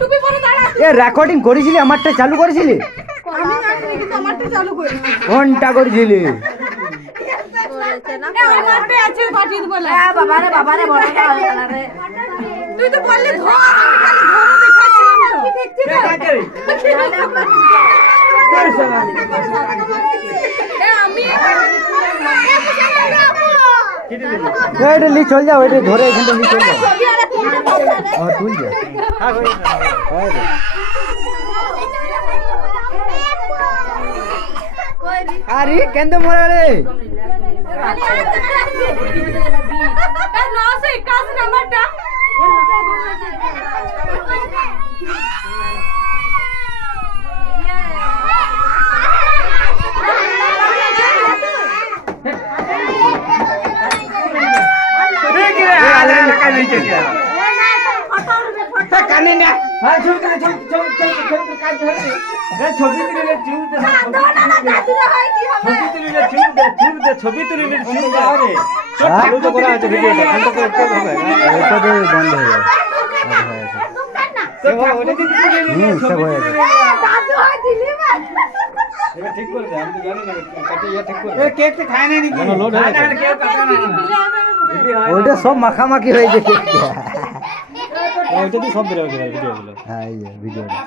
টুপি পরে দাঁড়া। এ রেকর্ডিং করেছিলি? আমারটা চালু করেছিলি? আমি জানি কিন্তু আমারটা চালু করে। কোনটা করেছিলি? আমারটা আছে পাঠিয়ে দেব বলে। বাবা রে বড়টা হলো না রে। তুই তো বললি ধর, আমি খালি ধর দেখাচ্ছিলাম তো। এটা লি চল যাও, এটা ধরে এখানটা লি চল যাও। তুই যা। আরে কেন মরা রে? নাম্বারটা ছবি তুলিলে চালু তো করা আছে ভিডিওটা, ঘন্টা করে এটা তো বন্ধ হয়ে যাবে। সব হয়ে যাবে। ঠিক করে দে, আমি তো জানি না কাটে ইয়া ঠিক করে এ কেক তো খায় না নাকি? লোড হয়ে গেছে। কেক কাটা না। ওইটা সব মাখামাখি হয়ে গেছে। ওইটা তো সব বের হয়ে গেল ভিডিওগুলো। হ্যাঁ এই ভিডিওটা